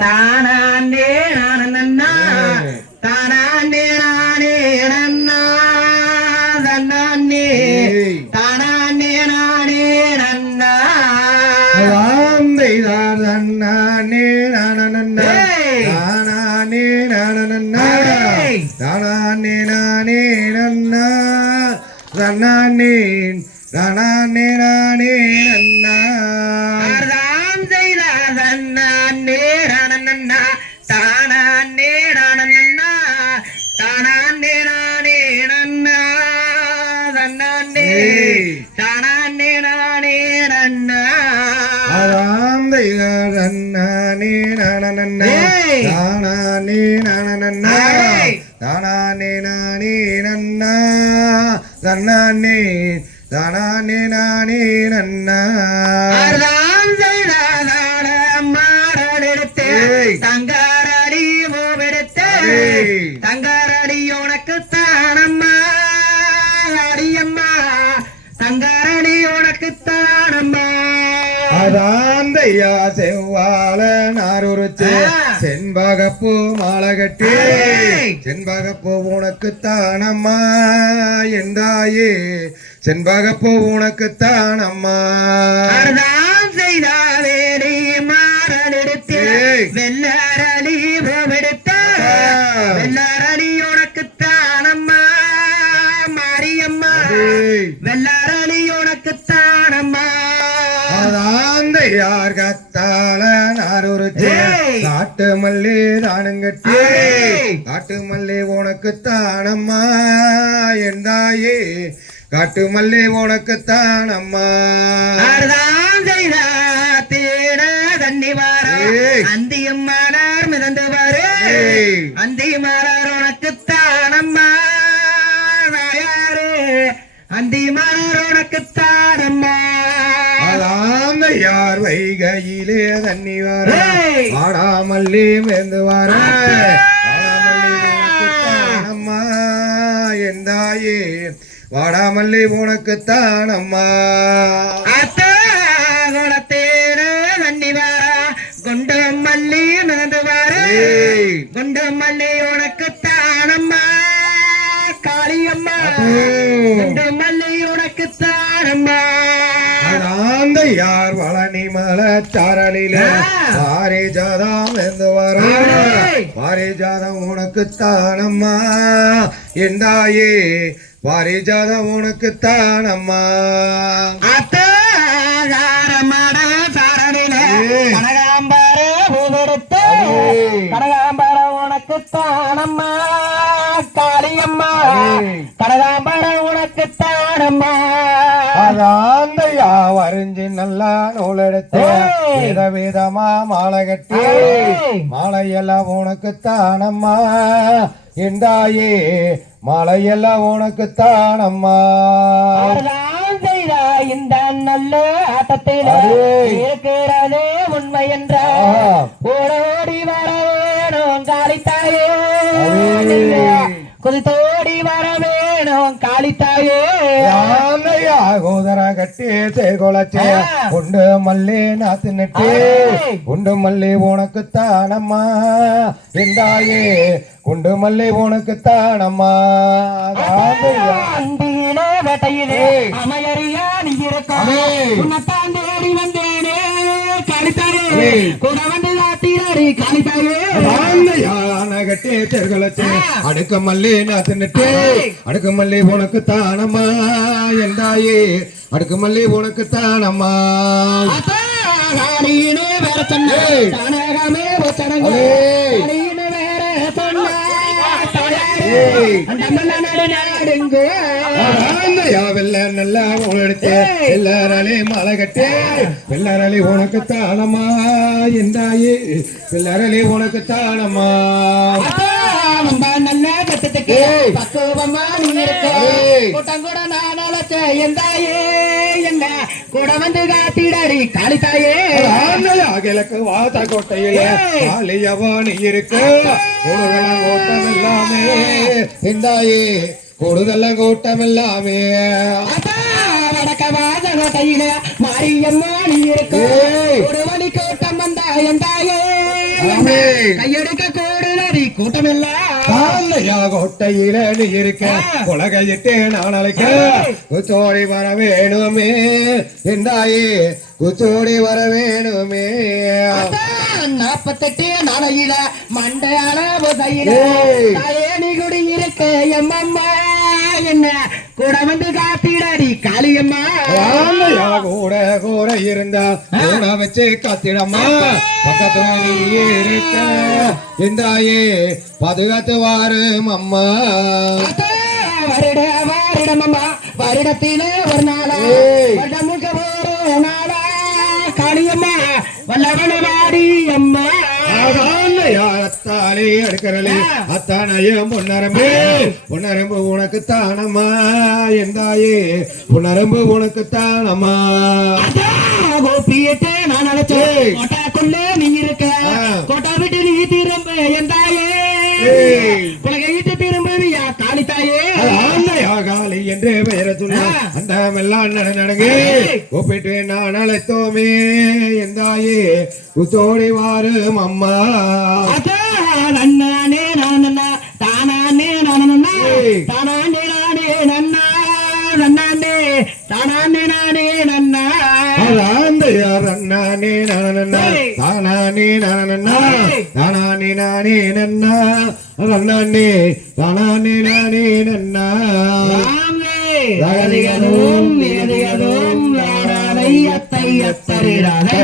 தானாண்டே நானண்ணா தானாண்டே நானே நன்னா தன்னாண்டே. தானாண்டே நானே நன்னா. ஏய். தானானே நானனன்னா. ஏய். தானானே நானே நன்னா. தன்னானே தானானே ஏய். தானாண்டே நானே நன்னா. ஏய். தானானே நானனன்னா. ஏய். தானானே நானே நன்னா. தன்னானே தானானே நானே நன்னா. தங்காரடி மூவெடுத்து ஏய். ஆ. செண்பகப்பூ மாலை கட்டி. செண்பகப்பூ உனக்கு தானம்மா என்றாயே செண்பகப்பூ உனக்கு தானம்மா மாடலெடுத்து ஏய். வெள்ளாரடி மூவெடுத்து ஆ. வெள்ளாரடி உனக்கு தானம்மா மாரியம்மா ஏய். வெள்ளாரடி உனக்கு தானம்மா அதாந்தையார் கத்தால நாரூருச்சு ஏய். காட்டு மல்லி தானுங்கட்டி. காட்டு மல்லி உனக்கு தானம்மா என்றாயே காட்டு மல்லி உனக்கு தானம்மா. அந்தியும் மாடார் மிதந்து வாரு. அந்தி மாறார் உனக்கு தானம்மா நாயாரு அந்தி மாறார் உனக்கு தானம்மா வைகையிலே தண்ணி வர. வாடாமல்லி மேந்து வர. தானம்மா என்றாயே வாடாமல்லி உனக்கு தானம்மா அத்தா குணத்தேட தண்ணி வாரா. குண்டு மல்லி மிதந்து வாரு. ஏய். குண்டு மல்லி உனக்கு தானம்மா காளியம்மா மல்லி உனக்கு தானம்மா அதாந்தையார் ஆ. பாரிஜாதம் வெந்து வர. பாரிஜாதம் உனக்கு தானம்மா என்றாயே பாரிஜாதம் உனக்கு தானம்மா அத்தாரமாட சாரணில. கனகாம்பர பூவெடுத்து ஏய். கனகாம்பர உனக்கு தானம்மா காளியம்மா. கனகாம்பர உனக்கு தானம்மா அதாந்தையா வரிஞ்சு நல்லா நூலெடுத்து ஏய். விதவிதமா மாலை கட்டி. மாலையெல்லாம் உனக்கு தானம்மா என்றாயே மாலையெல்லாம் உனக்கு தானம்மா அவர்தான் செய்த இந்த நல்ல ஆட்டத்தில. இருக்கிறதே உண்மை என்றால் ஆ. ஓடோடி வர வேணும் காளித்தாயே. குதித்தோடி வர வேணும் காளித்தாயே யானையா கோதர கட்டி தேகொலச்சே ஆ. உண்டு மல்லி நாத்து நட்டு. அடே. உண்டு மல்லி உனக்கு தானம்மா என்றாயே குண்டு மல்லி உனக்கு தானம்மா யானையா அந்தியிலே வேட்டையிலே ஏய். அமையறியா நீ இருக்கா காளித்தாயே ஏய். கூட வந்து காட்டினாடி காளித்தாயே கட்டி ஆ. அடுக்க மல்லி நட்டு ஏய். அடுக்க மல்லி உனக்கு தானம்மா என்றாயே அடுக்க மல்லி உனக்கு தானம்மா. தானகமே நல்லா ஏய். எல்லாராலே மலை கட்டி எல்லாராலே உனக்கு தானம்மா என்றாயே எல்லாராலே உனக்கு ரொம்ப நல்ல ஏய். பக்குவமா நீ இருக்க. கூட்டம் கூட நான் அழைச்ச தாயே என்ன கூட வந்து காத்திடாடி காளித்தாயே. கிழக்கு வாச கோட்டையில. காளியவாணி இருக்கு. கூடுதலாம் கூட்டம் எல்லாமே இந்தாயே கூடுதலாம் கூட்டம் எல்லாமே அப்பா, வடக்க வாச கோட்டையில மாரியம்மா நீ இருக்க. ஒரு மணி கூட்டம் வந்தா. கையெடுக்க கூடுதடி கூட்டமெல்லாம். காலையா கொட்டையில நீ இருக்க. உலகையிட்டு நான் அழைக்க. குச்சோடி வர வேணுமே. எந்தாயே குச்சோடி வர வேணுமே. நாப்பத்தெட்டு நாளையில மண்டையால. தாயேனி குடி இருக்க எம்மம்மா என்ன? கூட வந்து காத்திடடி காளியம்மா. கூட கூட இருந்தா கூட வச்சு காத்திடம்மா. பக்கத்துல இருக்க எந்தாயே பாதுகாத்து வாரும் அம்மா. வருட வருடத்திலே ஒரு நாளா ஏய். வருடமுக ஒரு நாளா காளியம்மா. வல்லவன வாடி அம்மா. யாரத்தாலே எடுக்கிறலே அத்தானையும் பொன்னரம்பு. பொன்னரம்பு உனக்கு தானம்மா எந்தாயே பொன்னரம்பு உனக்கு தானம்மா கோபியத்தை நான் அழைச்சேன் ஏய். கோட்டாக்குள்ள நீ இருக்க. கோட்டா விட்டு நீ திரும்ப என் தாயே ஏய். உலகையிட்டு திரும்பியா காளி தாயே காளி என்று பெயர சொன்ன அந்த மெல்லாம் நட நடங்கு. கூப்பிட்டு நான் அழைத்தோமே எந்தாயே வாரும் அம்மா. தானானே நானே நன்னா. அண்ணானே தானானே நானே நன்னா. வேதையதும் வேடாதை அத்தை அத்தரிடாதை